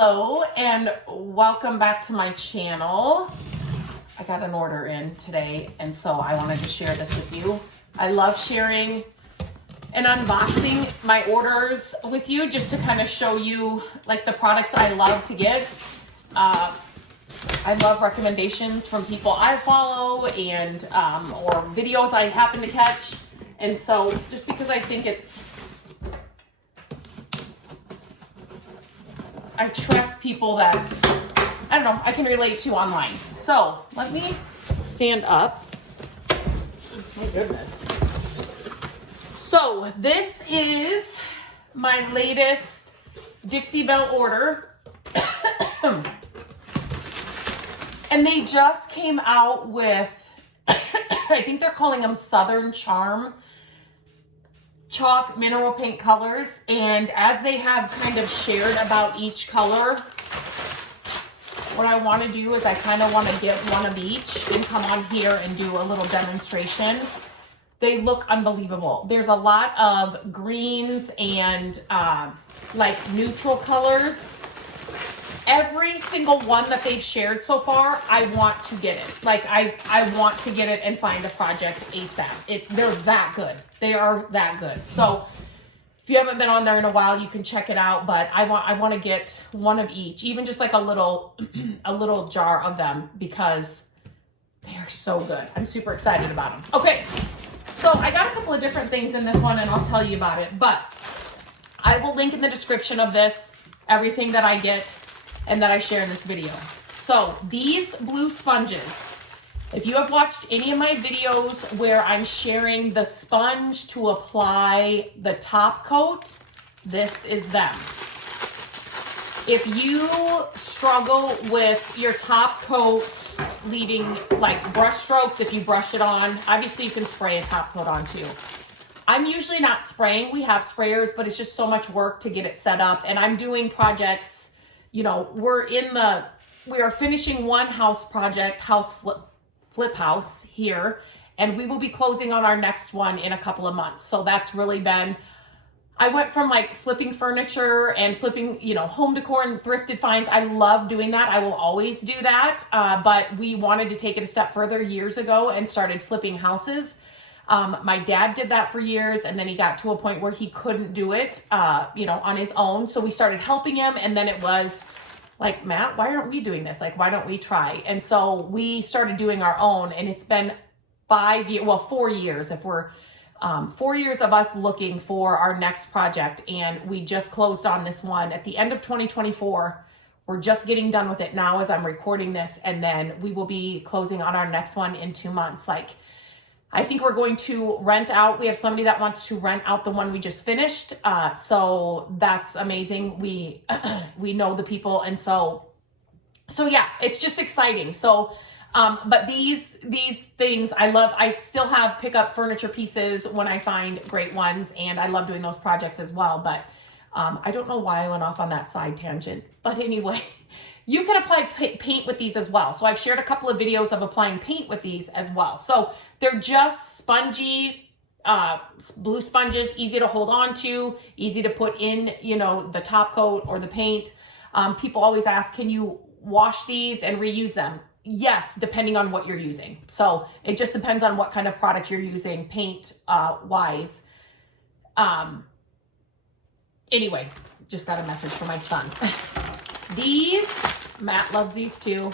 Hello and welcome back to my channel. I got an order in today and so I wanted to share this with you. I love sharing and unboxing my orders with you just to kind of show you like the products I love to give. I love recommendations from people I follow and or videos I happen to catch, and so just because I think I trust people that, I don't know, I can relate to online. So let me stand up. My goodness. So this is my latest Dixie Belle order. And they just came out with, I think they're calling them Southern Charm chalk mineral paint colors, and as they have kind of shared about each color, what I want to do is I kind of want to get one of each and come on here and do a little demonstration. They look unbelievable. There's a lot of greens and like neutral colors. Every single one that they've shared so far, I want to get it. Like I want to get it and find a project ASAP. They're that good. They are that good. So if you haven't been on there in a while, you can check it out. But I want to get one of each, even just like a little jar of them, because they are so good. I'm super excited about them. Okay, so I got a couple of different things in this one, and I'll tell you about it. But I will link in the description of this everything that I get and that I share in this video. So these blue sponges, if you have watched any of my videos where I'm sharing the sponge to apply the top coat, this is them. If you struggle with your top coat leaving like brush strokes, if you brush it on, obviously you can spray a top coat on too. I'm usually not spraying. We have sprayers, but it's just so much work to get it set up. And I'm doing projects, you know, we are finishing one house project, flip house here, and we will be closing on our next one in a couple of months. So that's really been, I went from like flipping furniture and flipping, you know, home decor and thrifted finds. I love doing that. I will always do that. But we wanted to take it a step further years ago and started flipping houses. My dad did that for years, and then he got to a point where he couldn't do it, you know, on his own. So we started helping him, and then it was like, Matt, why aren't we doing this? Like, why don't we try? And so we started doing our own, and it's been 4 years. If we're 4 years of us looking for our next project, and we just closed on this one at the end of 2024. We're just getting done with it now as I'm recording this, and then we will be closing on our next one in 2 months. Like, I think we're going to rent out. We have somebody that wants to rent out the one we just finished. So that's amazing. We know the people. And so yeah, it's just exciting. So, but these things I love. I still have pick up furniture pieces when I find great ones, and I love doing those projects as well. But I don't know why I went off on that side tangent, but anyway, you can apply paint with these as well. So I've shared a couple of videos of applying paint with these as well. So they're just spongy, blue sponges, easy to hold on to, easy to put in, you know, the top coat or the paint. People always ask, can you wash these and reuse them? Yes, depending on what you're using. So it just depends on what kind of product you're using paint wise. Anyway, just got a message from my son. These, Matt loves these too.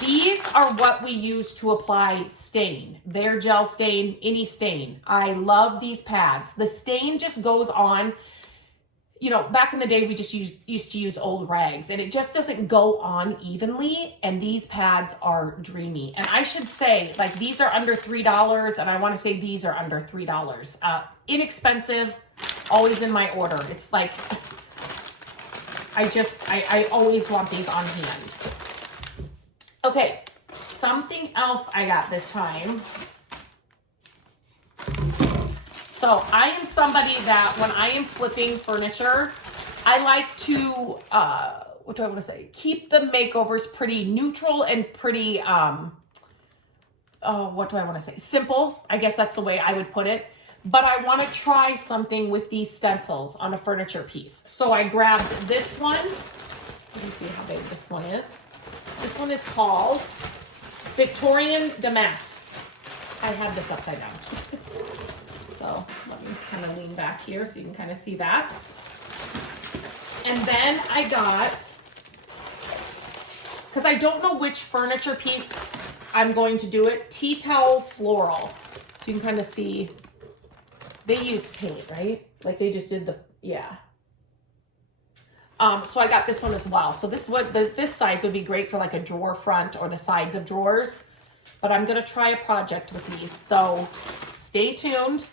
These are what we use to apply stain. Their gel stain, any stain. I love these pads. The stain just goes on. You know, back in the day, we just used to use old rags, and it just doesn't go on evenly, and these pads are dreamy. And I should say, like, these are under $3, and I want to say these are under $3. Inexpensive, always in my order. It's like, I always want these on hand. Okay, something else I got this time. So I am somebody that when I am flipping furniture, I like to, what do I want to say? Keep the makeovers pretty neutral and pretty, what do I want to say? Simple. I guess that's the way I would put it. but I want to try something with these stencils on a furniture piece. So I grabbed this one, see how big this one is. This one is called Victorian Damask. I have this upside down. So let me kind of lean back here so you can kind of see that. And then I got, because I don't know which furniture piece I'm going to do it, tea towel floral. So you can kind of see, they use paint, right? Like they just did the, yeah. So I got this one as well. So this size would be great for like a drawer front or the sides of drawers. But I'm going to try a project with these. So stay tuned.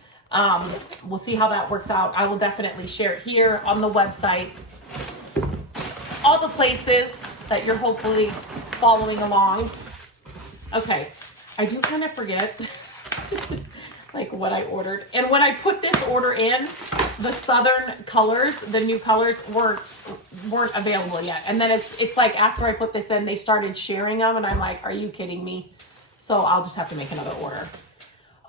We'll see how that works out. I will definitely share it here on the website. All the places that you're hopefully following along. Okay, I do kind of forget like what I ordered. And when I put this order in, the Southern colors, the new colors weren't available yet. And then it's like after I put this in, they started sharing them and I'm like, are you kidding me? So I'll just have to make another order.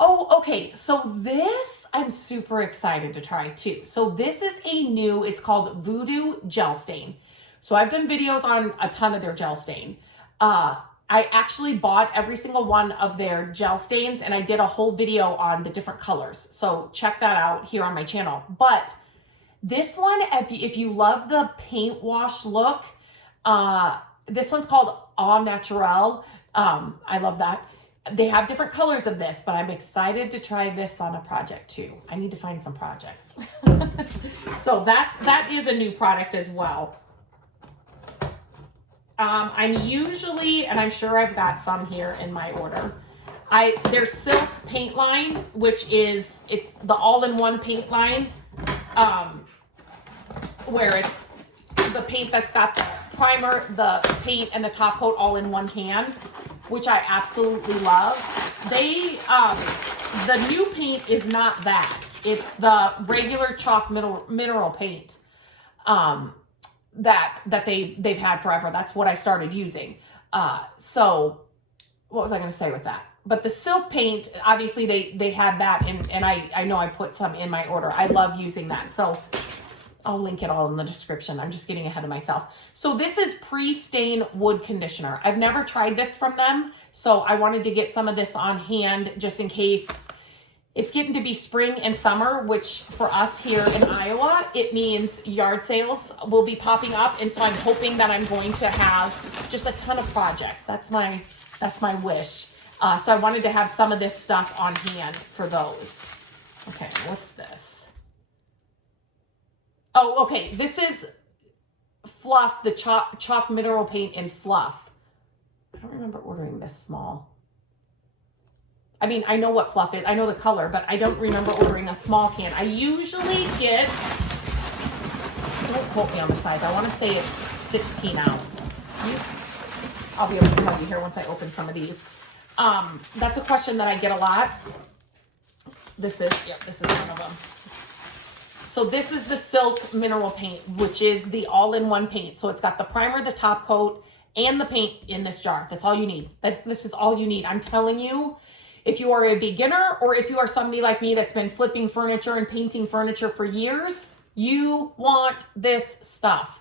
Oh, okay. So this I'm super excited to try too. So this is a new, it's called VooDoo Gel Stain. So I've done videos on a ton of their gel stain. I actually bought every single one of their gel stains and I did a whole video on the different colors. So check that out here on my channel. But this one, if you love the paint wash look, this one's called Au Naturel. I love that. They have different colors of this, but I'm excited to try this on a project too. I need to find some projects. So that is a new product as well. I'm usually, and I'm sure I've got some here in my order. There's Silk Paint Line, which is, it's the all-in-one paint line, where it's the paint that's got the primer, the paint, and the top coat all in one can, which I absolutely love. The new paint is not that. It's the regular chalk mineral paint. That they've had forever. That's what I started using. So what was I going to say with that? But the silk paint, obviously they had that and I know I put some in my order. I love using that. So I'll link it all in the description. I'm just getting ahead of myself. So this is Pre-Stain Wood Conditioner. I've never tried this from them. So I wanted to get some of this on hand just in case. It's getting to be spring and summer, which for us here in Iowa, it means yard sales will be popping up. And so I'm hoping that I'm going to have just a ton of projects. That's my wish. So I wanted to have some of this stuff on hand for those. Okay, what's this? Oh, okay. This is Fluff, the chalk mineral paint in Fluff. I don't remember ordering this small. I mean, I know what Fluff is. I know the color, but I don't remember ordering a small can. I usually get, don't quote me on the size. I want to say it's 16 ounce. I'll be able to tell you here once I open some of these. That's a question that I get a lot. This is one of them. So this is the Silk Mineral Paint, which is the all-in-one paint. So it's got the primer, the top coat, and the paint in this jar. That's all you need. This is all you need. I'm telling you, if you are a beginner or if you are somebody like me that's been flipping furniture and painting furniture for years, you want this stuff.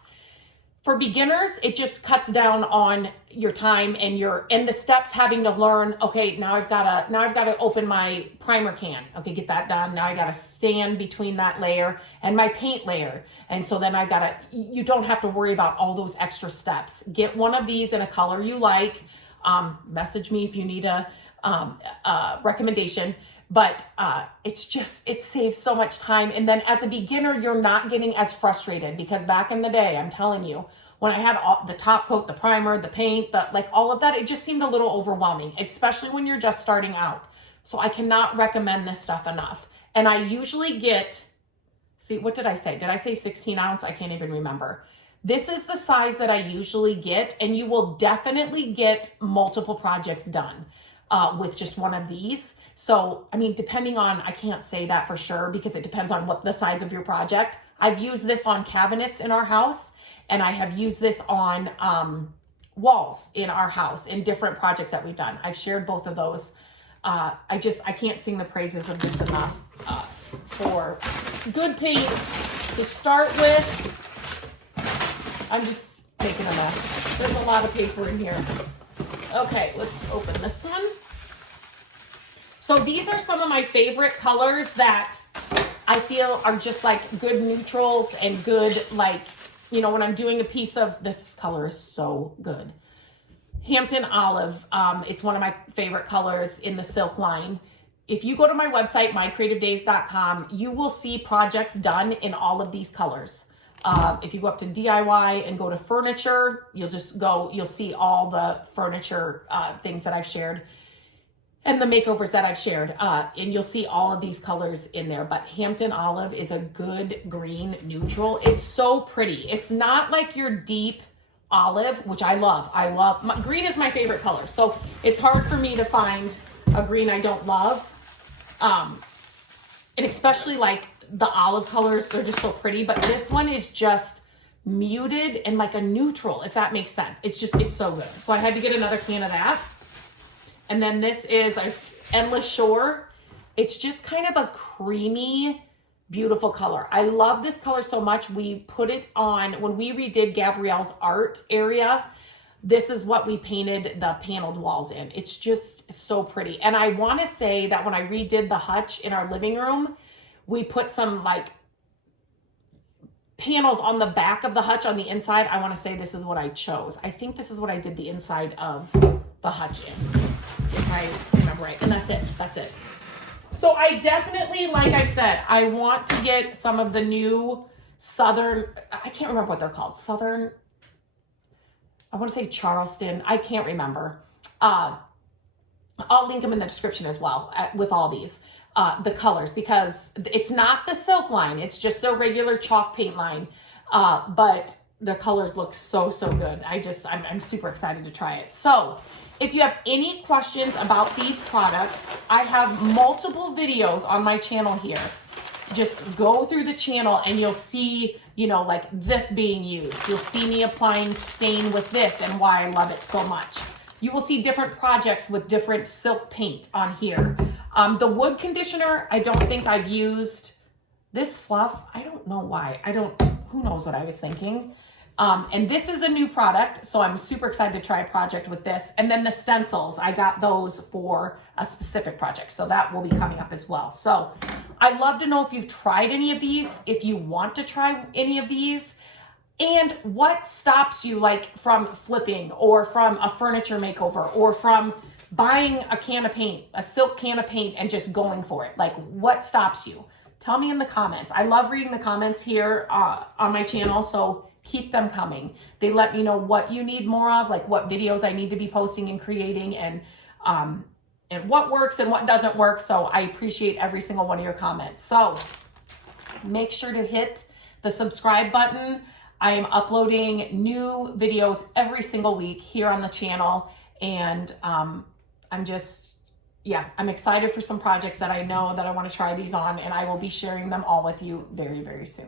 For beginners, it just cuts down on your time and the steps having to learn, okay, now I've got to open my primer can. Okay, get that done. Now I got to stand between that layer and my paint layer. And so then you don't have to worry about all those extra steps. Get one of these in a color you like. Message me if you need a recommendation, but it saves so much time. And then as a beginner, you're not getting as frustrated because back in the day, I'm telling you, when I had the top coat, the primer, the paint, all of that, it just seemed a little overwhelming, especially when you're just starting out. So I cannot recommend this stuff enough. And I usually get, see, what did I say? Did I say 16 ounce? I can't even remember. This is the size that I usually get, and you will definitely get multiple projects done with just one of these. So, I mean, depending on, I can't say that for sure because it depends on what the size of your project. I've used this on cabinets in our house, and I have used this on walls in our house in different projects that we've done. I've shared both of those. I can't sing the praises of this enough for good paint to start with. making a mess. There's a lot of paper in here. Okay, let's open this one. So these are some of my favorite colors that I feel are just like good neutrals and good, like, you know, when I'm doing a piece of, this color is so good. Hampton Olive, it's one of my favorite colors in the silk line. If you go to my website, mycreativedays.com, you will see projects done in all of these colors. If you go up to DIY and go to furniture, you'll see all the furniture things that I've shared and the makeovers that I've shared. And you'll see all of these colors in there. But Hampton Olive is a good green neutral. It's so pretty. It's not like your deep olive, which I love. Green is my favorite color. So it's hard for me to find a green I don't love. And especially like the olive colors, they're just so pretty. But this one is just muted and like a neutral, if that makes sense. It's so good. So I had to get another can of that. And then this is Endless Shore. It's just kind of a creamy, beautiful color. I love this color so much. We put it on, when we redid Gabrielle's art area, this is what we painted the paneled walls in. It's just so pretty. And I want to say that when I redid the hutch in our living room, we put some like panels on the back of the hutch on the inside. I want to say this is what I chose. I think this is what I did the inside of the hutch in, if I remember right. And that's it. That's it. So I definitely, like I said, I want to get some of the new Southern, I can't remember what they're called. Southern, I want to say Charleston. I can't remember. I'll link them in the description as well with all these, the colors, because it's not the silk line. It's just the regular chalk paint line. But the colors look so, so good. I'm super excited to try it. So if you have any questions about these products, I have multiple videos on my channel here. Just go through the channel and you'll see, you know, like this being used. You'll see me applying stain with this and why I love it so much. You will see different projects with different silk paint on here. The wood conditioner, I don't think I've used. This fluff, I don't know why. Who knows what I was thinking. And this is a new product, so I'm super excited to try a project with this. And then the stencils, I got those for a specific project, so that will be coming up as well. So I'd love to know if you've tried any of these, if you want to try any of these, and what stops you like from flipping or from a furniture makeover or from buying a can of paint, a silk can of paint, and just going for it. Like, what stops you? Tell me in the comments. I love reading the comments here on my channel, so keep them coming. They let me know what you need more of, like what videos I need to be posting and creating, and what works and what doesn't work. So I appreciate every single one of your comments. So make sure to hit the subscribe button. I am uploading new videos every single week here on the channel, and I'm excited for some projects that I know that I want to try these on, and I will be sharing them all with you very, very soon.